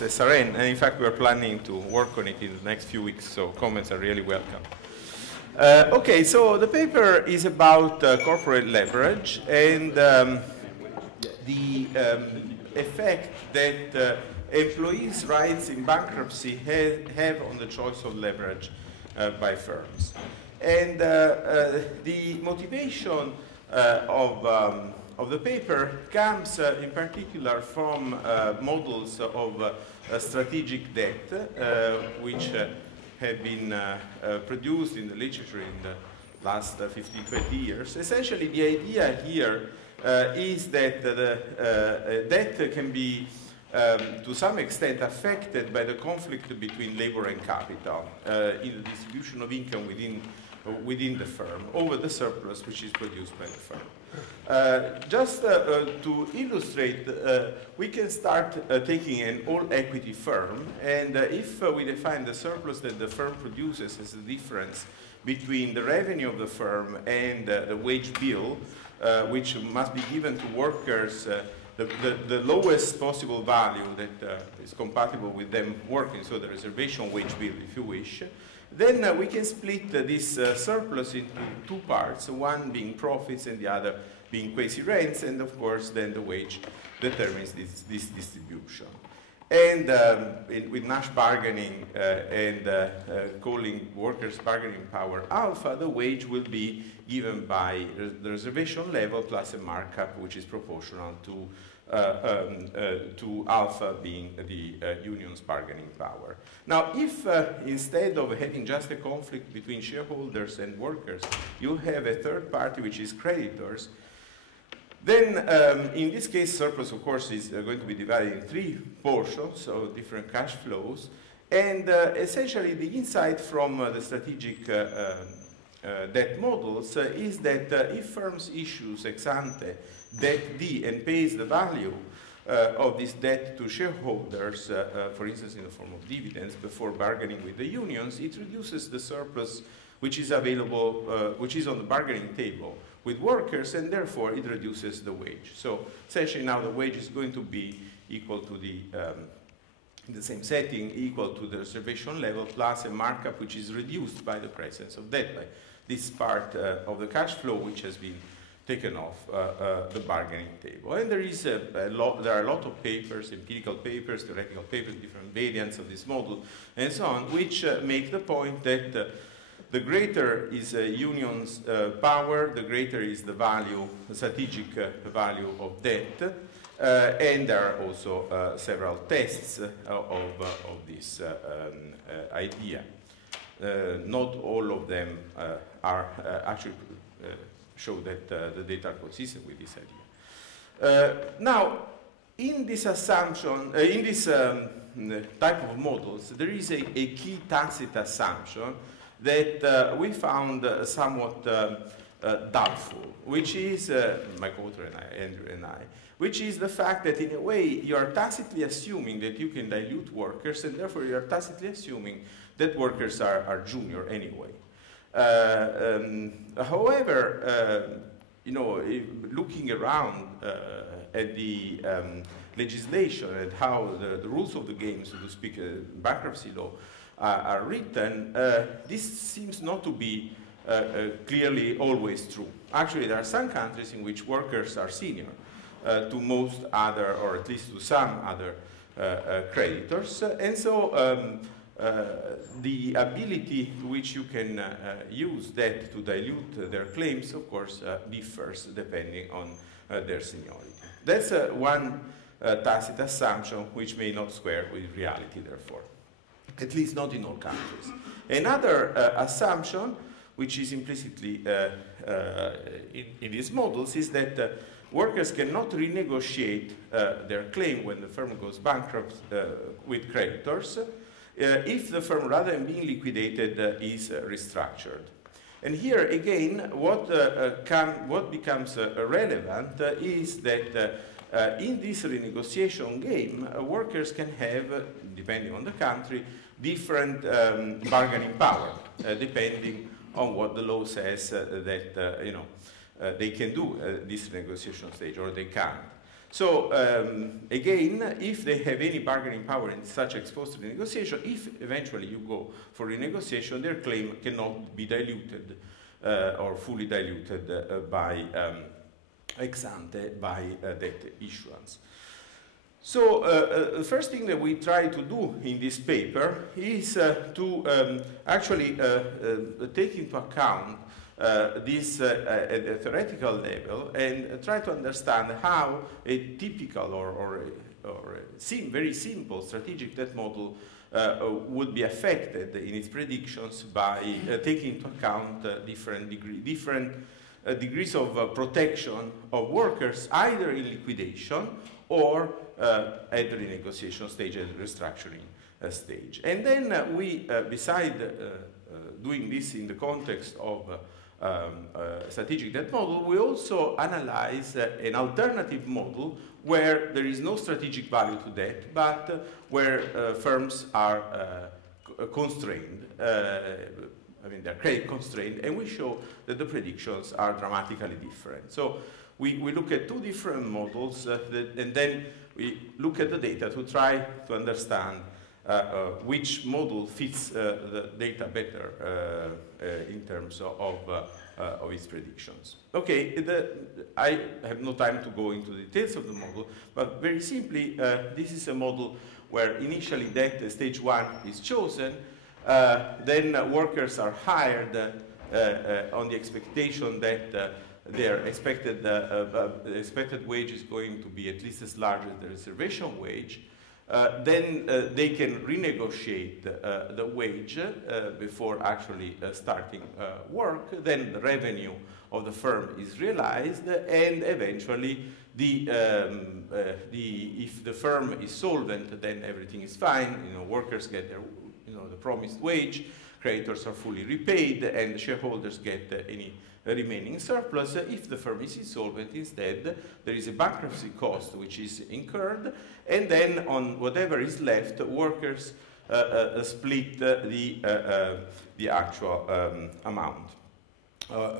SRN, and in fact we're planning to work on it in the next few weeks, so comments are really welcome. Okay, so the paper is about corporate leverage and the effect that employees' rights in bankruptcy have on the choice of leverage by firms. And the motivation of the paper comes in particular from models of strategic debt, which have been produced in the literature in the last 15, 20 years. Essentially, the idea here is that the debt can be to some extent affected by the conflict between labor and capital in the distribution of income within the firm over the surplus which is produced by the firm. Just to illustrate, we can start taking an all-equity firm, and if we define the surplus that the firm produces as the difference between the revenue of the firm and the wage bill, which must be given to workers, the lowest possible value that is compatible with them working, so the reservation wage bill, if you wish, then we can split this surplus into two parts, one being profits and the other being quasi-rents, and of course then the wage determines this distribution. And with Nash bargaining and calling workers' bargaining power alpha, the wage will be given by the reservation level plus a markup which is proportional to alpha being the union's bargaining power. Now, if instead of having just a conflict between shareholders and workers, you have a third party which is creditors, then in this case, surplus, of course, is going to be divided in three portions, so different cash flows. And essentially, the insight from the strategic debt models is that if firms issues ex ante debt D and pays the value of this debt to shareholders, for instance, in the form of dividends, before bargaining with the unions, it reduces the surplus which is available, which is on the bargaining table with workers, and therefore it reduces the wage. So essentially now the wage is going to be equal to the, in the same setting, equal to the reservation level plus a markup which is reduced by the presence of debt, by this part of the cash flow which has been taken off the bargaining table. And there is there are a lot of papers, empirical papers, theoretical papers, different variants of this model, and so on, which make the point that the greater is a union's power, the greater is the value, the strategic value of debt, and there are also several tests of this idea. Not all of them are actually show that the data are consistent with this idea. Now, in this assumption, in this type of models, there is a key tacit assumption that we found somewhat doubtful, which is, my co-author and I, Andrew and I, which is the fact that in a way you are tacitly assuming that you can dilute workers, and therefore you are tacitly assuming that workers are junior anyway. However, you know, looking around at the legislation and how the rules of the game, so to speak, bankruptcy law, are written, this seems not to be clearly always true. Actually, there are some countries in which workers are senior to most other, or at least to some other creditors, and so the ability to which you can use that to dilute their claims, of course, differs depending on their seniority. That's one tacit assumption which may not square with reality, therefore. At least not in all countries. Another assumption, which is implicitly in these models, is that workers cannot renegotiate their claim when the firm goes bankrupt with creditors if the firm, rather than being liquidated, is restructured. And here again, what becomes relevant is that in this renegotiation game, workers can have, depending on the country, different bargaining power, depending on what the law says that you know, they can do at this negotiation stage, or they can't. So again, if they have any bargaining power and such exposed to the negotiation, if eventually you go for renegotiation, their claim cannot be diluted or fully diluted by ex ante by debt issuance. So the first thing that we try to do in this paper is to actually take into account this at a theoretical level and try to understand how a typical or very simple strategic debt model would be affected in its predictions by taking into account different degrees of protection of workers, either in liquidation or at the renegotiation stage, at the restructuring stage. And then we, beside doing this in the context of strategic debt model, we also analyze an alternative model where there is no strategic value to debt, but where firms are constrained. I mean, they're credit constrained, and we show that the predictions are dramatically different. So we look at two different models, and then we look at the data to try to understand which model fits the data better in terms of its predictions. Okay, I have no time to go into the details of the model, but very simply, this is a model where initially debt stage 1 is chosen, then workers are hired on the expectation that their expected wage is going to be at least as large as the reservation wage. Then they can renegotiate the wage before actually starting work. Then the revenue of the firm is realized, and eventually, if the firm is solvent, then everything is fine. Workers get their, the promised wage. Creditors are fully repaid, and the shareholders get any remaining surplus. If the firm is insolvent, instead, there is a bankruptcy cost which is incurred, and then on whatever is left, workers split the actual amount,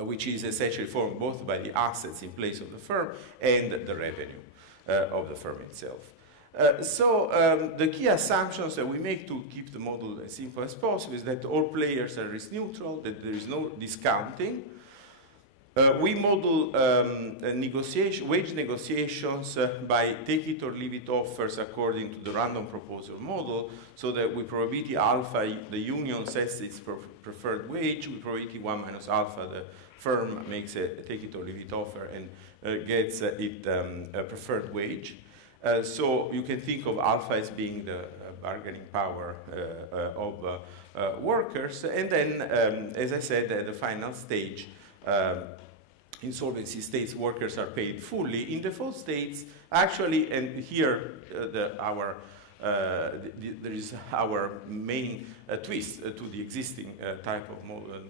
which is essentially formed both by the assets in place of the firm and the revenue of the firm itself. So the key assumptions that we make to keep the model as simple as possible is that all players are risk neutral, that there is no discounting. We model wage negotiations by take it or leave it offers according to the random proposal model, so that with probability alpha, the union sets its preferred wage, with probability 1 minus alpha, the firm makes a take it or leave it offer and gets its preferred wage. So you can think of alpha as being the bargaining power of workers, and then, as I said, at the final stage, insolvency states workers are paid fully. In default states, actually, and here there is our main twist to the existing type of model,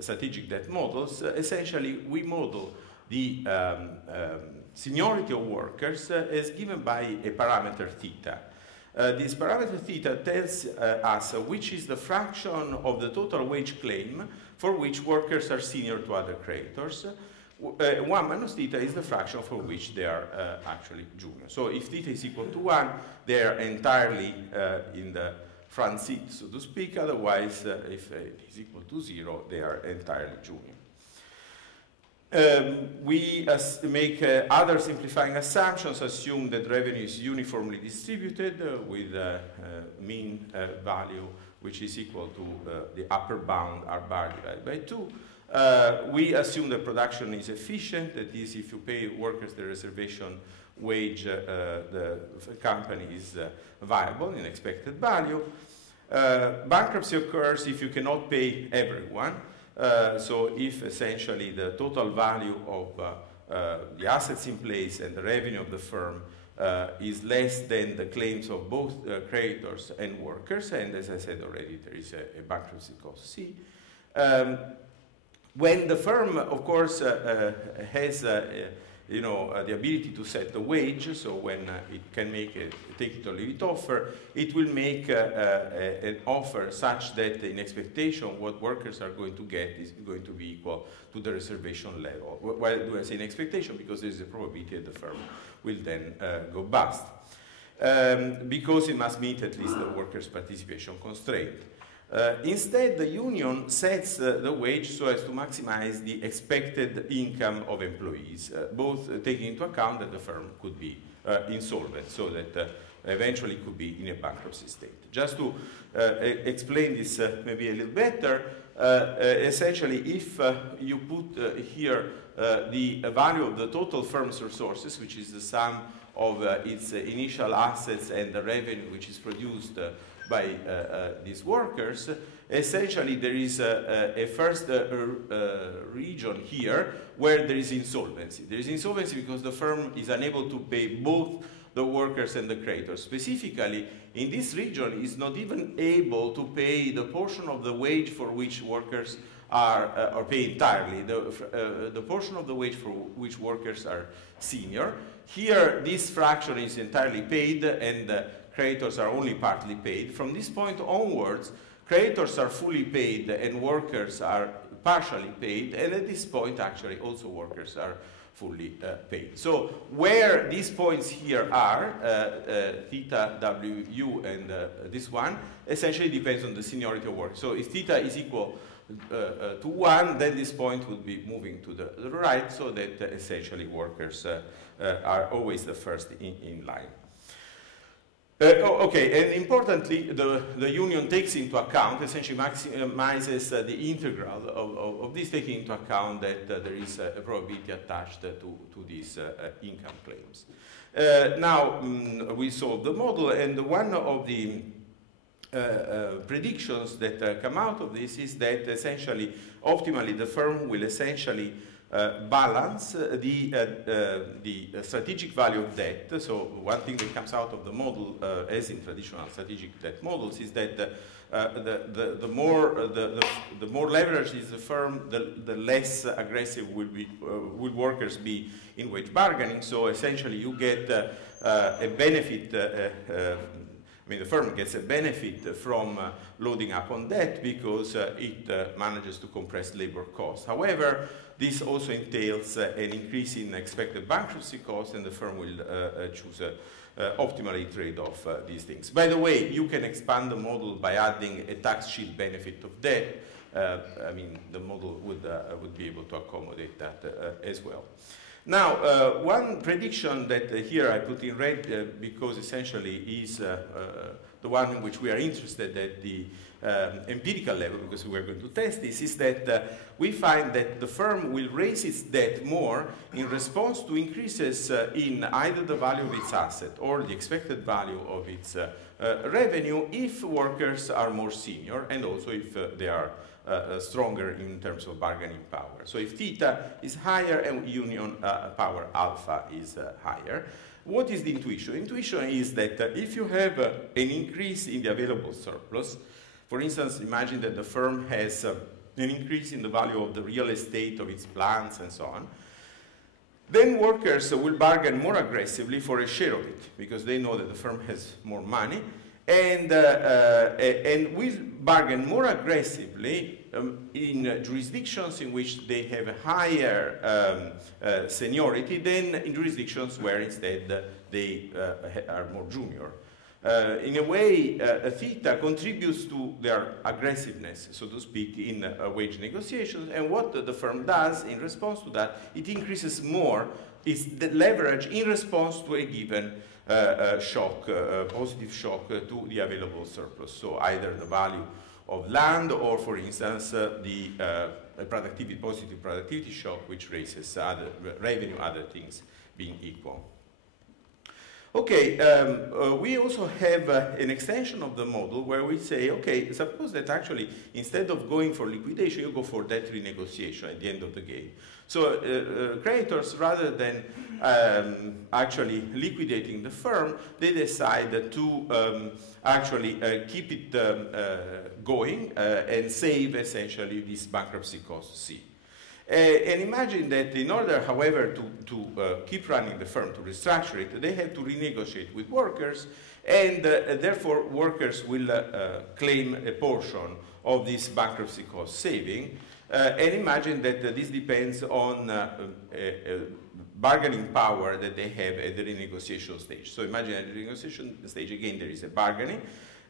strategic debt models. Essentially, we model the seniority of workers as given by a parameter theta. This parameter theta tells us which is the fraction of the total wage claim for which workers are senior to other creditors. 1 minus theta is the fraction for which they are actually junior. So if theta is equal to 1, they are entirely in the front seat, so to speak. Otherwise, if it is equal to 0, they are entirely junior. We make other simplifying assumptions, assume that revenue is uniformly distributed with mean value which is equal to the upper bound R bar divided by 2. We assume that production is efficient, that is, if you pay workers the reservation wage, the company is viable in expected value. Bankruptcy occurs if you cannot pay everyone. So if essentially the total value of the assets in place and the revenue of the firm is less than the claims of both creditors and workers, and as I said already, there is a bankruptcy cost C. When the firm, of course, has you know, the ability to set the wage, so when it can make a take it or leave it offer, it will make an offer such that in expectation what workers are going to get is going to be equal to the reservation level. Why do I say in expectation? Because there is a probability that the firm will then go bust. Because it must meet at least the workers' participation constraint. Instead, the union sets the wage so as to maximize the expected income of employees, both taking into account that the firm could be insolvent, so that eventually could be in a bankruptcy state. Just to explain this maybe a little better, essentially if you put here the value of the total firm's resources, which is the sum of its initial assets and the revenue which is produced by these workers, essentially there is a first region here where there is insolvency. There is insolvency because the firm is unable to pay both the workers and the creditors. Specifically, in this region, is not even able to pay the portion of the wage for which workers are, or pay entirely, the portion of the wage for which workers are senior. Here, this fraction is entirely paid and creditors are only partly paid. From this point onwards, creditors are fully paid and workers are partially paid, and at this point, actually, also workers are fully paid. So where these points here are, theta, WU, and this one, essentially depends on the seniority of work. So if theta is equal to 1, then this point would be moving to the right, so that essentially workers are always the first in line. Okay, and importantly, the union takes into account, essentially maximizes the integral of this, taking into account that there is a probability attached to these income claims. Now, we solved the model, and one of the predictions that come out of this is that essentially, optimally, the firm will essentially balance the strategic value of debt. So one thing that comes out of the model, as in traditional strategic debt models, is that the more leverage is the firm, the less aggressive will workers be in wage bargaining. So essentially, you get a benefit. I mean, the firm gets a benefit from loading up on debt because it manages to compress labor costs. However, this also entails an increase in expected bankruptcy costs, and the firm will choose optimally trade off these things. By the way, you can expand the model by adding a tax shield benefit of debt. I mean, the model would be able to accommodate that as well. Now, one prediction that here I put in red because essentially is the one in which we are interested at the empirical level, because we are going to test this, is that we find that the firm will raise its debt more in response to increases in either the value of its asset or the expected value of its revenue if workers are more senior, and also if they are stronger in terms of bargaining power. So if theta is higher and union power alpha is higher, what is the intuition? Intuition is that if you have an increase in the available surplus, for instance, imagine that the firm has an increase in the value of the real estate of its plants and so on, then workers will bargain more aggressively for a share of it because they know that the firm has more money, and will bargain more aggressively in jurisdictions in which they have a higher seniority than in jurisdictions where instead they are more junior. In a way, theta contributes to their aggressiveness, so to speak, in wage negotiations, and what the firm does in response to that, it increases more its leverage in response to a given shock, positive shock to the available surplus. So either the value of land or, for instance, the positive productivity shock, which raises other revenue, other things being equal. Okay, we also have an extension of the model where we say, okay, suppose that actually instead of going for liquidation, you go for debt renegotiation at the end of the game. So creditors, rather than actually liquidating the firm, they decide to actually keep it going and save essentially this bankruptcy cost C. And imagine that in order, however, to keep running the firm, to restructure it, they have to renegotiate with workers, and therefore workers will claim a portion of this bankruptcy cost saving. And imagine that this depends on bargaining power that they have at the renegotiation stage. So imagine at the renegotiation stage, again, there is a bargaining.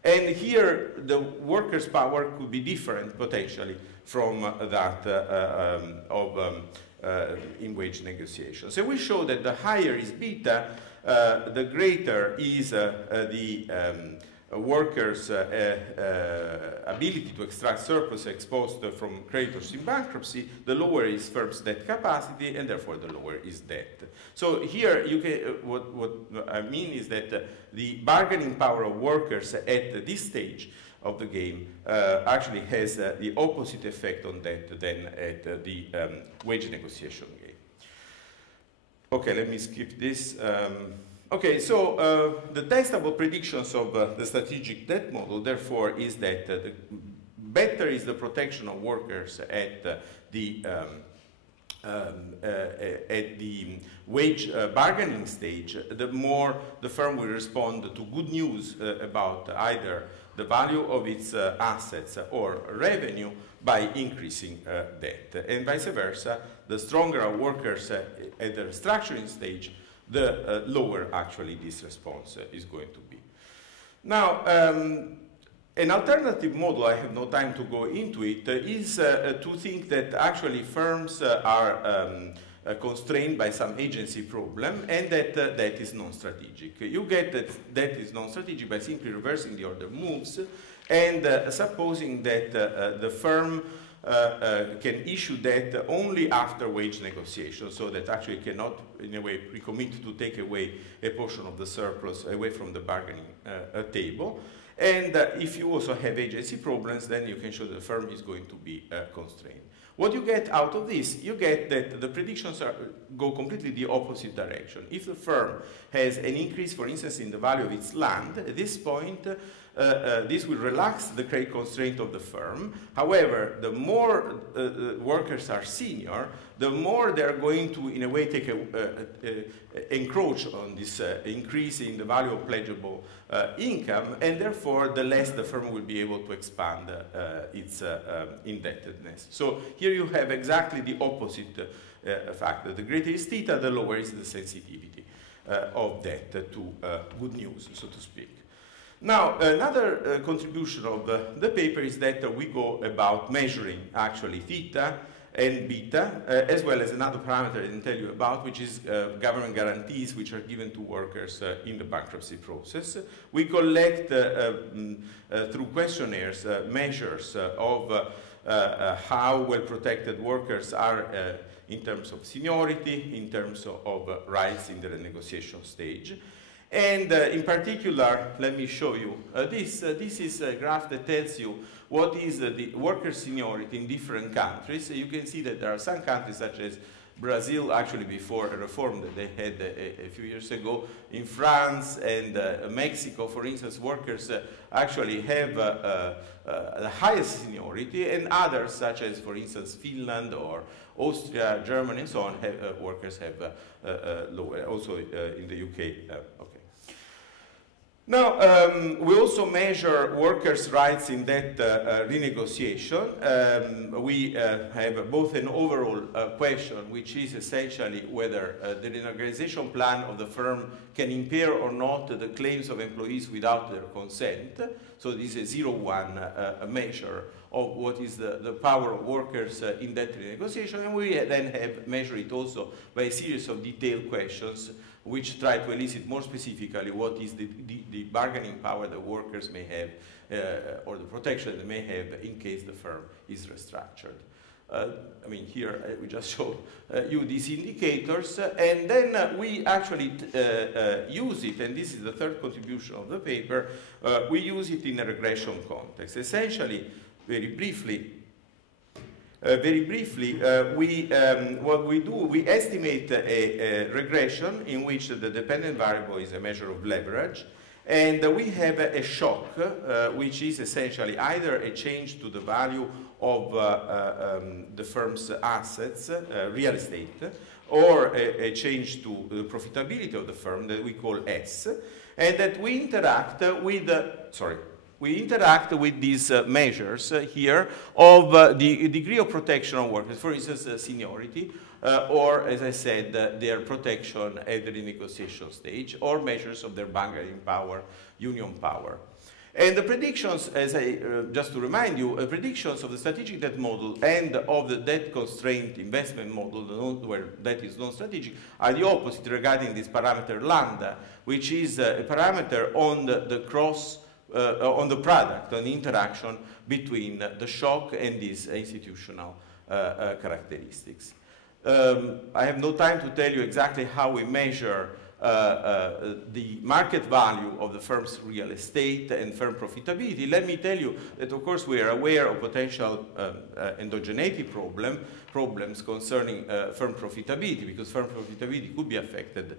And here, the workers' power could be different, potentially, from that in wage negotiations. So we show that the higher is beta, the greater is the workers' ability to extract surplus exposed from creditors in bankruptcy, the lower is firm's debt capacity, and therefore the lower is debt. So here, you can, what I mean is that the bargaining power of workers at this stage of the game actually has the opposite effect on debt than at the wage negotiation game. Okay, let me skip this. Okay, so the testable predictions of the strategic debt model, therefore, is that the better is the protection of workers at the wage bargaining stage, the more the firm will respond to good news about either the value of its assets or revenue by increasing debt. And vice versa, the stronger our workers at the restructuring stage, the lower actually this response is going to be. Now, an alternative model, I have no time to go into it, is to think that actually firms are constrained by some agency problem, and that that is non-strategic. You get that that is non-strategic by simply reversing the order moves and supposing that the firm can issue debt only after wage negotiations, so that actually cannot, in a way, recommit to take away a portion of the surplus away from the bargaining table. And if you also have agency problems, then you can show the firm is going to be constrained. What you get out of this, you get that the predictions go completely the opposite direction. If the firm has an increase, for instance, in the value of its land, at this point, this will relax the credit constraint of the firm. However, the more workers are senior, the more they're going to, in a way, take encroach on this increase in the value of pledgeable income, and therefore, the less the firm will be able to expand its indebtedness. So here you have exactly the opposite factor. The greater is theta, the lower is the sensitivity of debt to good news, so to speak. Now, another contribution of the paper is that we go about measuring actually theta and beta, as well as another parameter I didn't tell you about, which is government guarantees which are given to workers in the bankruptcy process. We collect through questionnaires measures of how well protected workers are in terms of seniority, in terms of rights in the negotiation stage. And in particular, let me show you this. This is a graph that tells you what is the worker seniority in different countries. You can see that there are some countries such as Brazil, actually before a reform that they had a few years ago. In France and Mexico, for instance, workers actually have the highest seniority, and others, such as, for instance, Finland or Austria, Germany, and so on, workers have lower. Also in the UK, okay. Now, we also measure workers' rights in that renegotiation. We have both an overall question, which is essentially whether the reorganization plan of the firm can impair or not the claims of employees without their consent. So this is a 0-1 measure of what is the power of workers in that renegotiation. And we then have measured it also by a series of detailed questions which try to elicit more specifically what is the bargaining power that workers may have or the protection they may have in case the firm is restructured. I mean, here we just show you these indicators, and then we actually use it, and this is the third contribution of the paper, we use it in a regression context. Essentially, very briefly, what we do, we estimate a regression in which the dependent variable is a measure of leverage, And we have a shock, which is essentially either a change to the value of the firm's assets, real estate, or a change to the profitability of the firm that we call S, and that we interact with, these measures here of the degree of protection of workers, for instance, seniority, or, as I said, their protection at the renegotiation stage, or measures of their bargaining power, union power. And the predictions, just to remind you, predictions of the strategic debt model and of the debt constraint investment model, where debt is non-strategic, are the opposite regarding this parameter lambda, which is a parameter on on the product, on the interaction between the shock and these institutional characteristics. I have no time to tell you exactly how we measure the market value of the firm's real estate and firm profitability. Let me tell you that, of course, we are aware of potential endogeneity problems concerning firm profitability, because firm profitability could be affected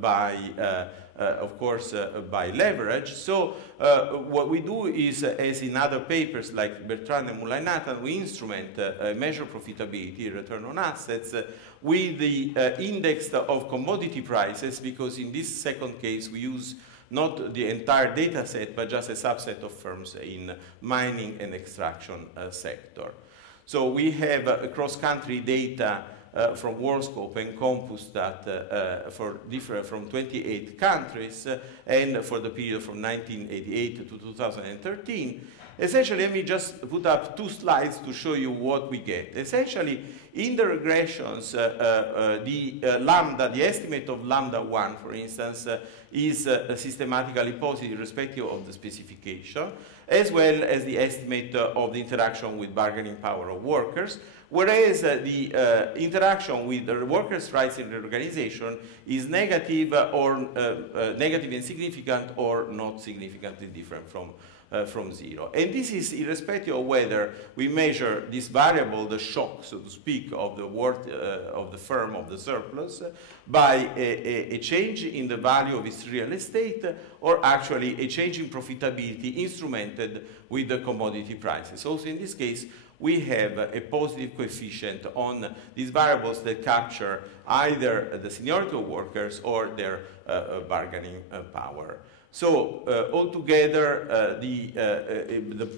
by, of course, by leverage. So what we do is, as in other papers like Bertrand and Moulay-Nathan, we instrument measure profitability, return on assets, with the index of commodity prices, because in this second case we use not the entire data set, but just a subset of firms in mining and extraction sector. So we have cross-country data from WorldScope and Compustat from 28 countries, and for the period from 1988 to 2013. Essentially, let me just put up two slides to show you what we get. Essentially, in the regressions, the estimate of lambda 1, for instance, is systematically positive irrespective of the specification, as well as the estimate of the interaction with bargaining power of workers, whereas the interaction with the workers' rights in the organization is negative or negative and significant, or not significantly different from zero. And this is irrespective of whether we measure this variable, the shock, so to speak, of the worth of the firm, of the surplus, by a change in the value of its real estate, or actually a change in profitability instrumented with the commodity prices. Also in this case, we have a positive coefficient on these variables that capture either the seniority of workers or their bargaining power. So altogether,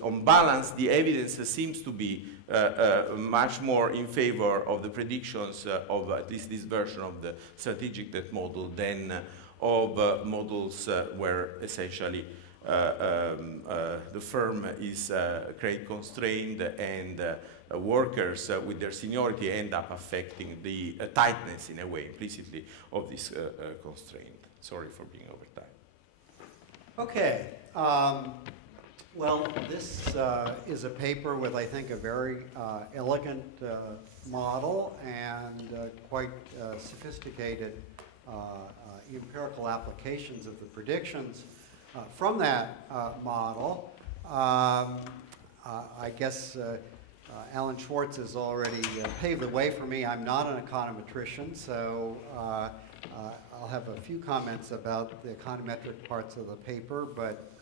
on balance, the evidence seems to be much more in favor of the predictions of at least this version of the strategic debt model than of models where essentially the firm is credit constrained, and workers with their seniority end up affecting the tightness, in a way, implicitly, of this constraint. Sorry for being over time. Okay. Well, this is a paper with, I think, a very elegant model and quite sophisticated empirical applications of the predictions from that model. I guess Alan Schwartz has already paved the way for me. I'm not an econometrician, so I'll have a few comments about the econometric parts of the paper, but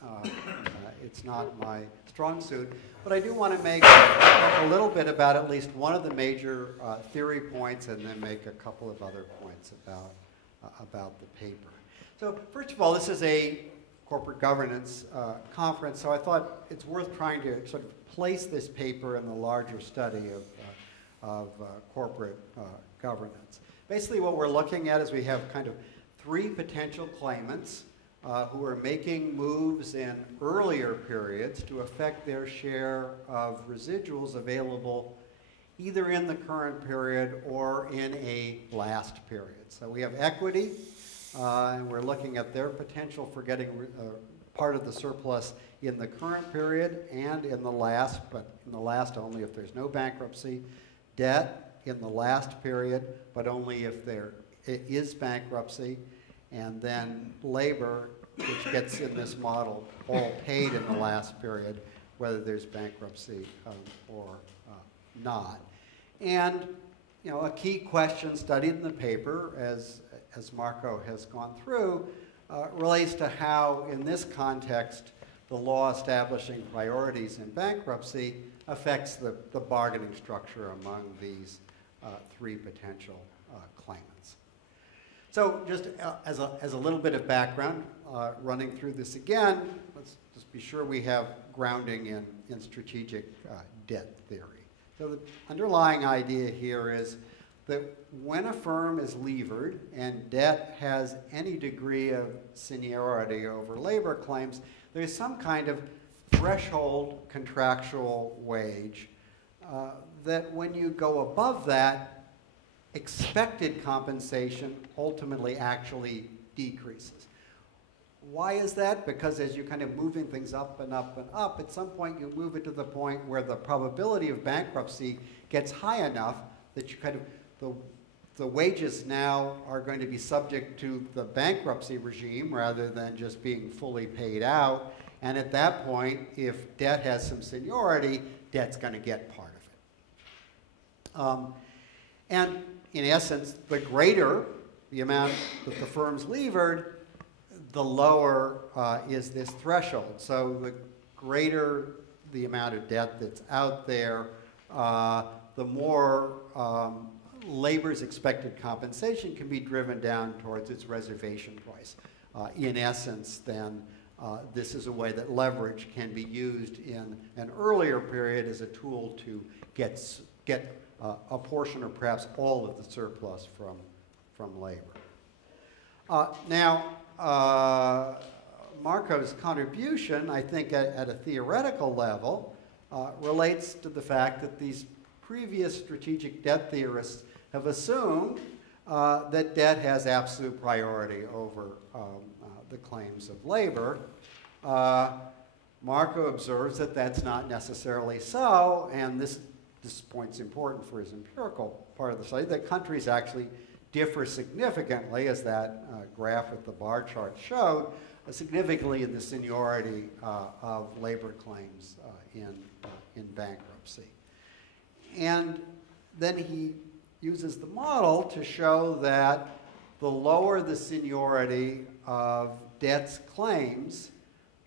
it's not my strong suit. But I do want to make a little bit about at least one of the major theory points, and then make a couple of other points about the paper. So first of all, this is a corporate governance conference, so I thought it's worth trying to sort of place this paper in the larger study of corporate governance. Basically what we're looking at is we have kind of three potential claimants who are making moves in earlier periods to affect their share of residuals available either in the current period or in a last period. So we have equity, and we're looking at their potential for getting part of the surplus in the current period and in the last, but in the last only if there's no bankruptcy. Debt in the last period, but only if there is bankruptcy. And then labor, which gets in this model all paid in the last period, whether there's bankruptcy or not. And a key question studied in the paper, as Marco has gone through, relates to how, in this context, the law establishing priorities in bankruptcy affects the bargaining structure among these three potential claimants. So just as a little bit of background, running through this again, let's just be sure we have grounding in strategic debt theory. So the underlying idea here is that when a firm is levered and debt has any degree of seniority over labor claims, there's some kind of threshold contractual wage that when you go above that, expected compensation ultimately actually decreases. Why is that? Because as you're kind of moving things up and up and up, at some point you move it to the point where the probability of bankruptcy gets high enough that you kind of, the wages now are going to be subject to the bankruptcy regime rather than just being fully paid out. And at that point, if debt has some seniority, debt's going to get part of it. And in essence, the greater the amount that the firm's levered, the lower is this threshold. So the greater the amount of debt that's out there, the more labor's expected compensation can be driven down towards its reservation price. In essence, then, this is a way that leverage can be used in an earlier period as a tool to get a portion or perhaps all of the surplus from labor. Now, Marco's contribution, I think, at a theoretical level, relates to the fact that these previous strategic debt theorists have assumed that debt has absolute priority over the claims of labor. Marco observes that that's not necessarily so, and this point's important for his empirical part of the study, that countries actually differ significantly, as that graph with the bar chart showed, significantly in the seniority of labor claims in bankruptcy. And then he uses the model to show that the lower the seniority of debt's claims,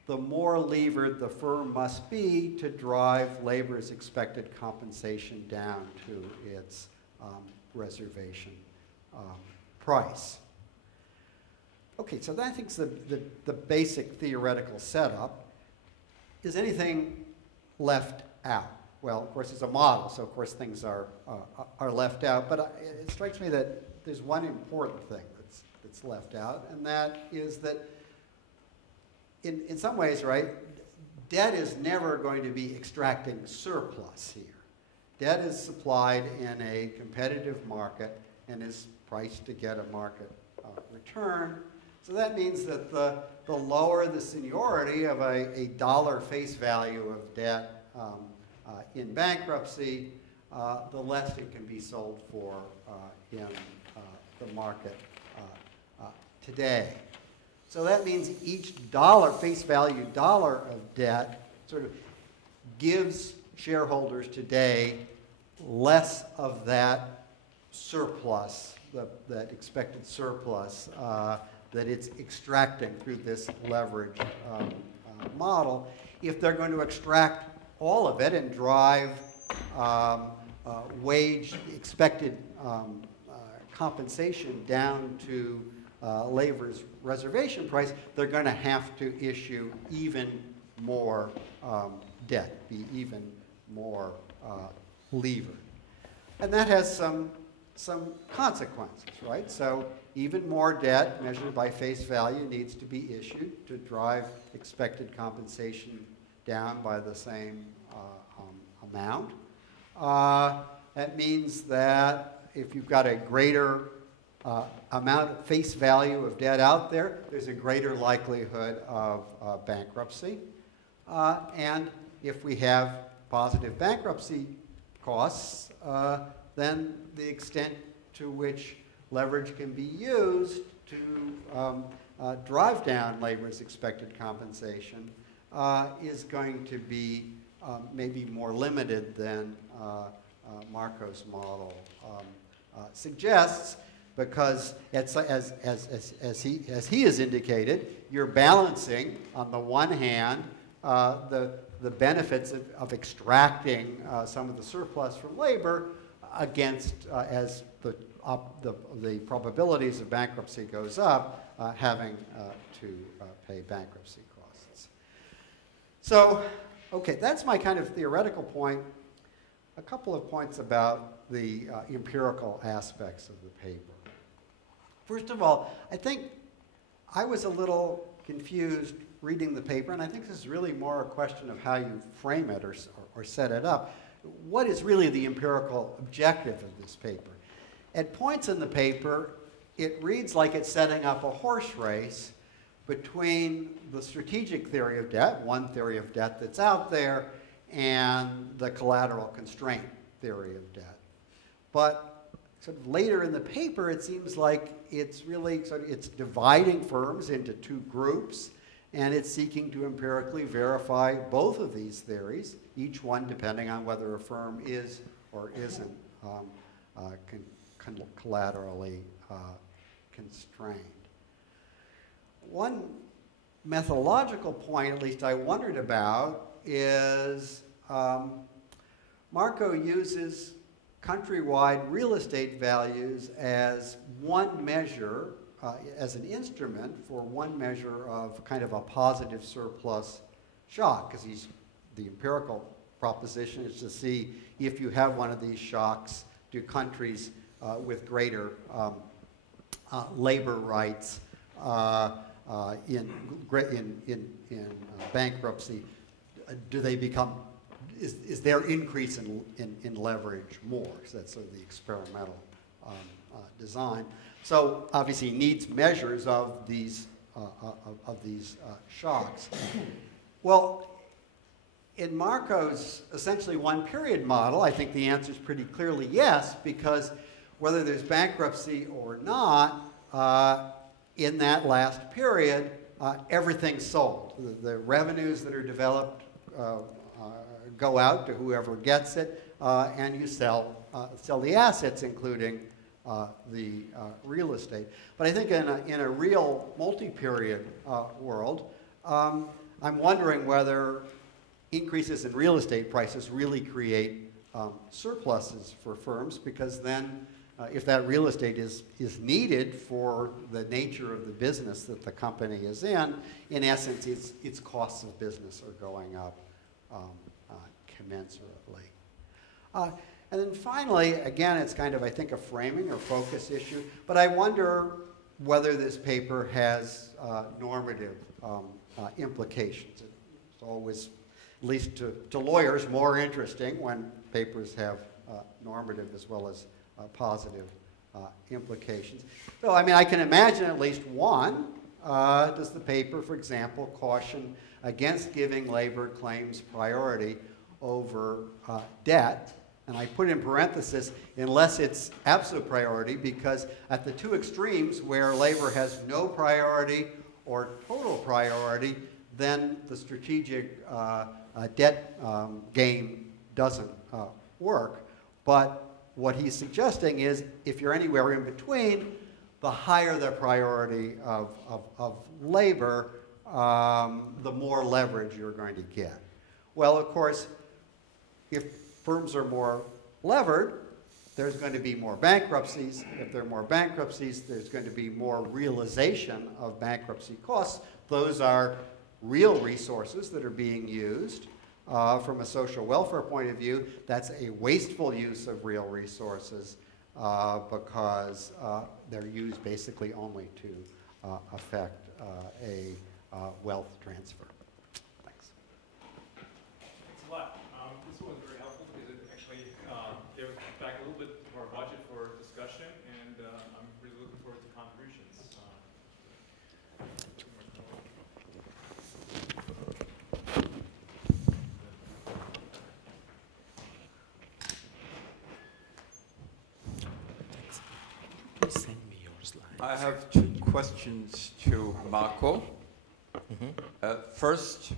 the more levered the firm must be to drive labor's expected compensation down to its reservation price. Okay, so that I think is the basic theoretical setup. Is anything left out? Well, of course, it's a model, so of course things are left out. But it strikes me that there's one important thing that's left out, and that is that in some ways, right, debt is never going to be extracting surplus here. Debt is supplied in a competitive market and is priced to get a market return. So that means that the lower the seniority of a dollar face value of debt in bankruptcy, the less it can be sold for in the market today. So that means each dollar, face value dollar of debt, sort of gives shareholders today less of that surplus, that expected surplus that it's extracting through this leverage model. If they're going to extract all of it and drive wage expected compensation down to labor's reservation price, they're going to have to issue even more debt, be even more levered. And that has some consequences, right? So even more debt measured by face value needs to be issued to drive expected compensation down by the same amount. That means that if you've got a greater amount of face value of debt out there, there's a greater likelihood of bankruptcy. And if we have positive bankruptcy costs, then the extent to which leverage can be used to drive down labor's expected compensation is going to be maybe more limited than Marco's model suggests. because as he has indicated, you're balancing, on the one hand, the benefits of extracting some of the surplus from labor against, as the probabilities of bankruptcy goes up, having to pay bankruptcy costs. So, okay, that's my kind of theoretical point. A couple of points about the empirical aspects of the paper. First of all, I think I was a little confused reading the paper, and I think this is really more a question of how you frame it or set it up. What is really the empirical objective of this paper? At points in the paper, it reads like it's setting up a horse race between the strategic theory of debt, one theory of debt that's out there, and the collateral constraint theory of debt. But sort of later in the paper, it seems like it's really it's dividing firms into two groups, and it's seeking to empirically verify both of these theories, each one depending on whether a firm is or isn't collaterally constrained. One methodological point, at least I wondered about, is Marco uses countrywide real estate values as one measure, as an instrument for one measure of kind of a positive surplus shock, because the empirical proposition is to see if you have one of these shocks, do countries with greater labor rights in bankruptcy, do they become, is their increase in leverage more? So that's sort of the experimental design. So obviously needs measures of these shocks. Well, in Marco's essentially one period model, I think the answer is pretty clearly yes, because whether there's bankruptcy or not, in that last period, everything's sold. The revenues that are developed go out to whoever gets it, and you sell the assets, including the real estate. But I think in a real multi-period world, I'm wondering whether increases in real estate prices really create surpluses for firms, because then if that real estate is needed for the nature of the business that the company is in essence, its costs of business are going up commensurately. And then finally, again, it's kind of, I think, a framing or focus issue, but I wonder whether this paper has normative implications. It's always, at least to lawyers, more interesting when papers have normative as well as positive implications. So, I mean, I can imagine at least one. Does the paper, for example, caution against giving labor claims priority over debt? And I put in parenthesis, unless it's absolute priority, because at the two extremes where labor has no priority or total priority, then the strategic debt game doesn't work. But what he's suggesting is, if you're anywhere in between, the higher the priority of labor, the more leverage you're going to get. Well, of course, if firms are more levered, there's going to be more bankruptcies. If there are more bankruptcies, there's going to be more realization of bankruptcy costs. Those are real resources that are being used. From a social welfare point of view, that's a wasteful use of real resources because they're used basically only to affect a wealth transfer. Thanks. Thanks a lot. This one was very helpful because it actually gave back a little bit more budget for discussion, and I'm really looking forward to contributions. Send me your slide. I have two questions to Marco. First,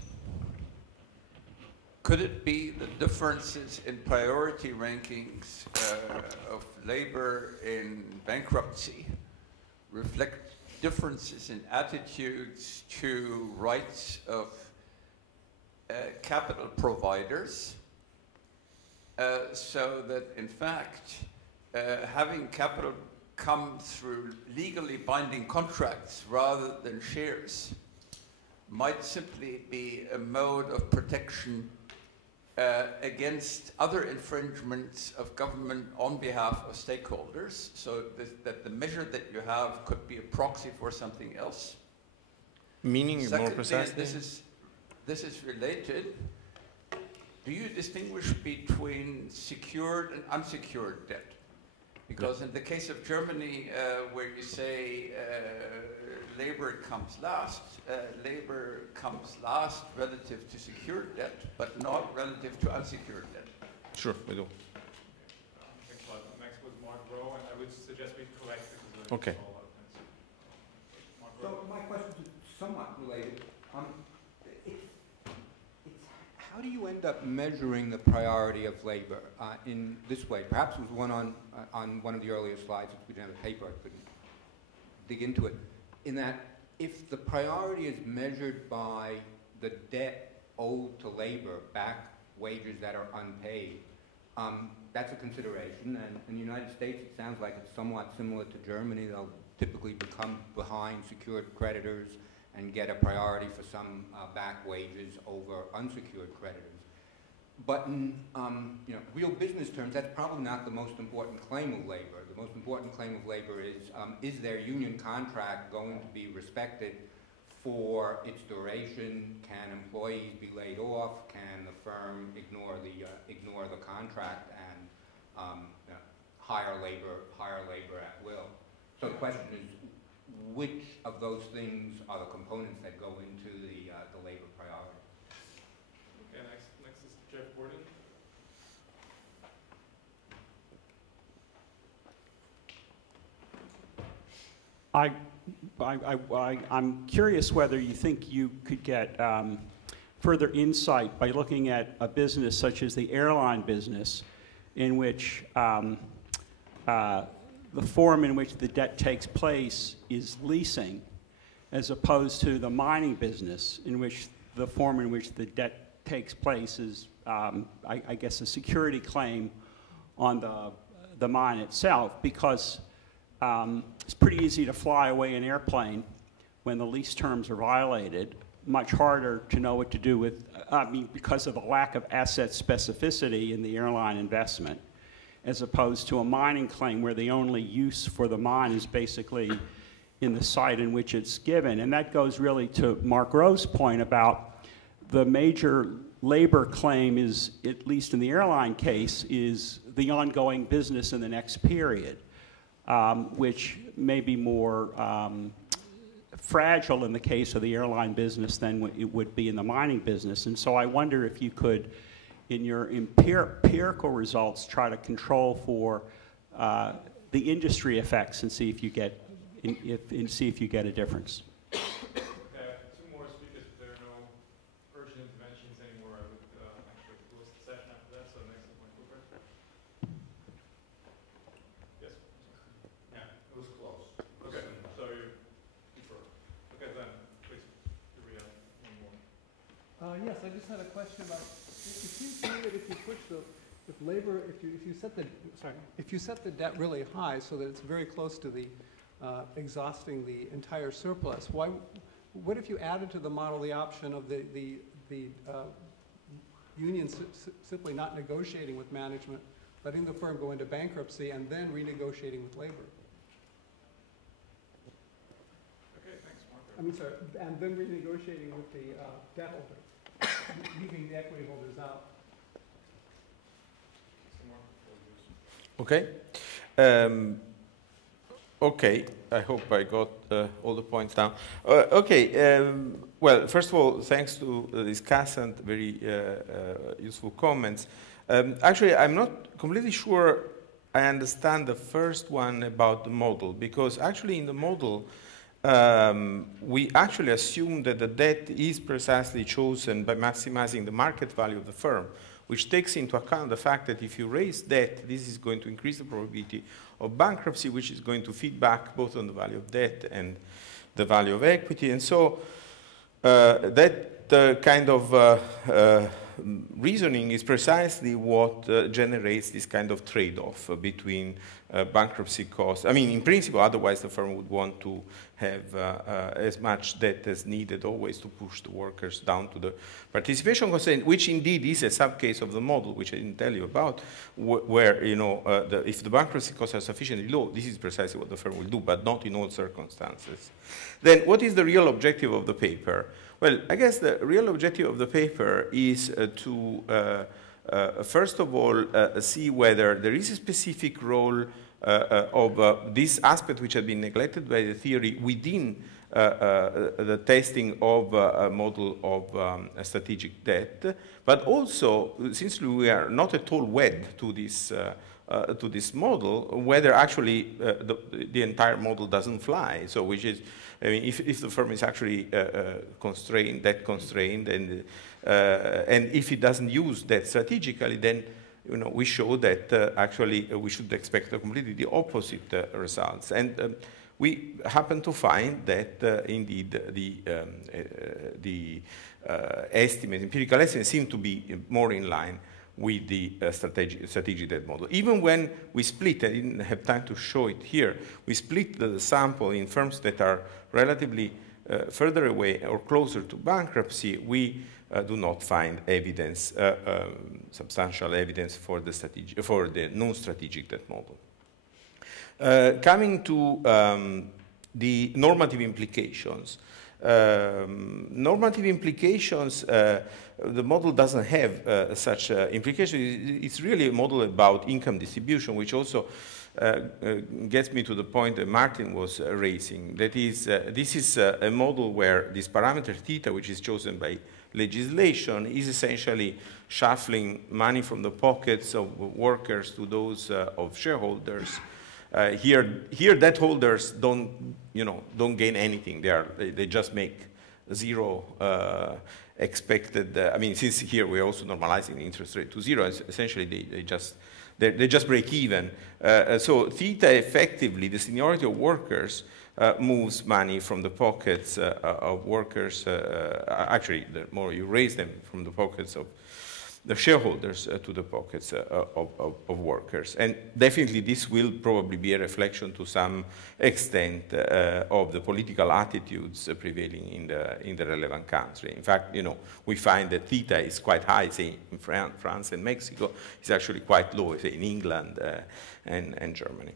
Could it be the differences in priority rankings of labor in bankruptcy reflect differences in attitudes to rights of capital providers, so that in fact having capital come through legally binding contracts rather than shares might simply be a mode of protection against other infringements of government on behalf of stakeholders, so that the measure that you have could be a proxy for something else? Meaning Secondly, more precisely? This is related. Do you distinguish between secured and unsecured debt? Because in the case of Germany, where you say labor comes last relative to secured debt, but not relative to unsecured debt. Sure, we do. Thanks a lot. Next was Mark Rowe, and I would suggest we collect it because Okay. all out. Mark So Rowe. my question is somewhat related. How do you end up measuring the priority of labor in this way? Perhaps it was one on one of the earlier slides, which we didn't have a paper, I couldn't dig into it, in that if the priority is measured by the debt owed to labor, back wages that are unpaid, that's a consideration. And in the United States, it sounds like it's somewhat similar to Germany. They'll typically become behind secured creditors and get a priority for some back wages over unsecured creditors. But in real business terms, that's probably not the most important claim of labor. The most important claim of labor is their union contract going to be respected for its duration? Can employees be laid off? Can the firm ignore the contract and hire labor at will? So the question is, which of those things are the components that go into the labor priority? Okay, next is Jeff Gordon. I'm curious whether you think you could get further insight by looking at a business such as the airline business, in which the form in which the debt takes place is leasing, as opposed to the mining business, in which the form in which the debt takes place is, I guess, a security claim on the mine itself, because it's pretty easy to fly away an airplane when the lease terms are violated. Much harder to know what to do with, because of the lack of asset specificity in the airline investment, as opposed to a mining claim where the only use for the mine is basically in the site in which it's given. And that goes really to Mark Rowe's point about the major labor claim is, at least in the airline case, is the ongoing business in the next period, which may be more fragile in the case of the airline business than it would be in the mining business. And so I wonder if you could, in your empirical results, try to control for the industry effects and see if you get a difference. Two more speakers. If there are no urgent interventions anymore, I would actually close the session after that. So next is Mike Cooper. Yes. Yeah, it was close. Okay. So you prefer. Okay, then please. Do we have one more? Yes, I just had a question about. It seems to me that if you push if you set the debt really high so that it's very close to the exhausting the entire surplus, what if you added to the model the option of the union simply not negotiating with management, letting the firm go into bankruptcy, and then renegotiating with labor? Okay, thanks, Mark. I mean, sorry, and then renegotiating with the debt holder, leaving the equity holders out. Okay. Okay, I hope I got all the points down. Okay, well, first of all, thanks to the discussant, very useful comments. Actually, I'm not completely sure I understand the first one about the model, because actually in the model, we actually assume that the debt is precisely chosen by maximizing the market value of the firm, which takes into account the fact that if you raise debt, this is going to increase the probability of bankruptcy, which is going to feed back both on the value of debt and the value of equity. And so that kind of reasoning is precisely what generates this kind of trade-off between bankruptcy costs. I mean, in principle, otherwise the firm would want to have as much debt as needed always to push the workers down to the participation constraint, which indeed is a subcase of the model, which I didn't tell you about, where, you know, if the bankruptcy costs are sufficiently low, this is precisely what the firm will do, but not in all circumstances. Then what is the real objective of the paper? Well, I guess the real objective of the paper is to, first of all, see whether there is a specific role of this aspect which had been neglected by the theory within the testing of a model of strategic debt, but also, since we are not at all wed to this model, whether actually the entire model doesn't fly. So, which is, I mean, if the firm is actually constrained, debt constrained, and if it doesn't use debt strategically, then, you know, we show that actually we should expect completely the opposite results. And we happen to find that indeed the empirical estimates seem to be more in line with the strategic debt model. Even when we split, I didn't have time to show it here, we split the sample in firms that are relatively further away or closer to bankruptcy, we do not find evidence, substantial evidence for the non-strategic debt model. Coming to the normative implications. Normative implications, the model doesn't have such implications. It's really a model about income distribution, which also gets me to the point that Martin was raising. That is, this is a model where this parameter theta, which is chosen by legislation, is essentially shuffling money from the pockets of workers to those of shareholders. Here, debt holders don't gain anything. They just make zero expected. I mean, since here we're also normalizing the interest rate to zero, essentially they just break even. So theta effectively, the seniority of workers, moves money from the pockets of workers. Actually, the more you raise them from the pockets of the shareholders to the pockets of workers. And definitely this will probably be a reflection to some extent of the political attitudes prevailing in the relevant country. In fact, we find that theta is quite high, say, in France and Mexico. It's actually quite low, say, in England and Germany.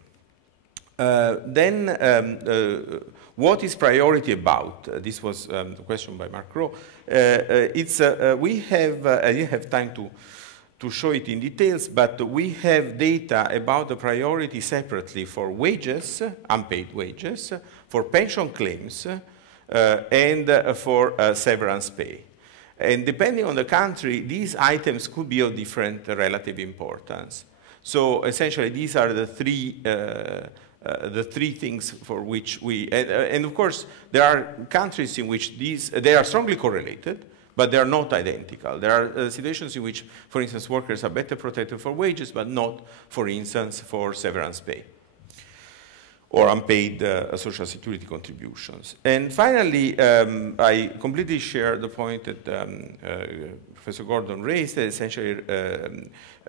What is priority about? This was the question by Mark Rowe. We have, I didn't have time to show it in details, but we have data about the priority separately for wages, unpaid wages, for pension claims, and for severance pay. And depending on the country, these items could be of different relative importance. So essentially, these are the three things for which we, and of course, there are countries in which they are strongly correlated, but they are not identical. There are situations in which, for instance, workers are better protected for wages, but not, for instance, for severance pay or unpaid social security contributions. And finally, I completely share the point that Professor Gordon raised, essentially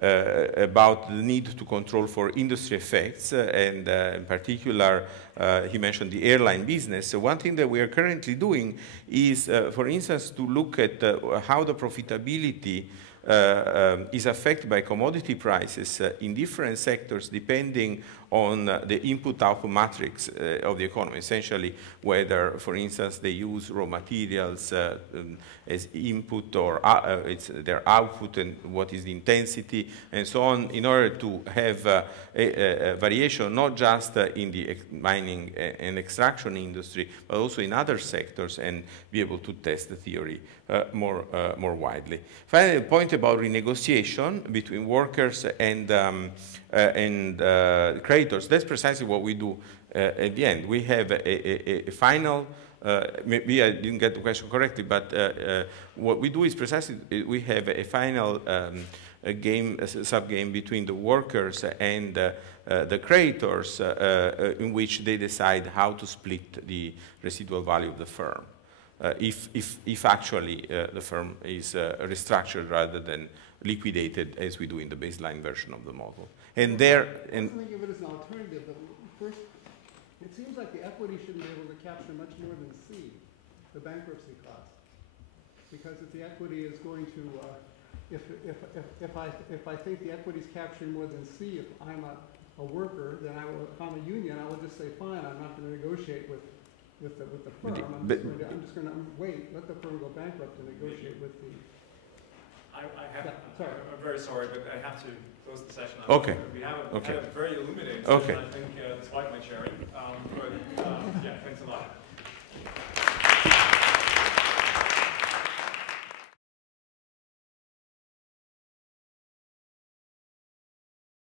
about the need to control for industry effects, and in particular, he mentioned the airline business. So one thing that we are currently doing is, for instance, to look at how the profitability is affected by commodity prices in different sectors depending on the input-output matrix of the economy, essentially whether, for instance, they use raw materials as input or it's their output and what is the intensity and so on, in order to have a variation not just in the mining and extraction industry, but also in other sectors, and be able to test the theory more widely. Finally, the point about renegotiation between workers and creditors, that's precisely what we do at the end. We have a final, maybe I didn't get the question correctly, but what we do is precisely, we have a final sub-game between the workers and the creditors in which they decide how to split the residual value of the firm. If actually the firm is restructured rather than liquidated as we do in the baseline version of the model. And there... Let's think of it as an alternative, but first, it seems like the equity shouldn't be able to capture much more than C, the bankruptcy cost. Because if the equity is going to, if I think the equity is capturing more than C, if I'm a worker, then if I'm a union, I will just say, fine, I'm not going to negotiate with the firm. I'm just going to wait, let the firm go bankrupt and negotiate with the... I'm very sorry, but I have to close the session. Okay. We have okay. had a very illuminating okay. session, I think, despite my sharing. But yeah, thanks a lot.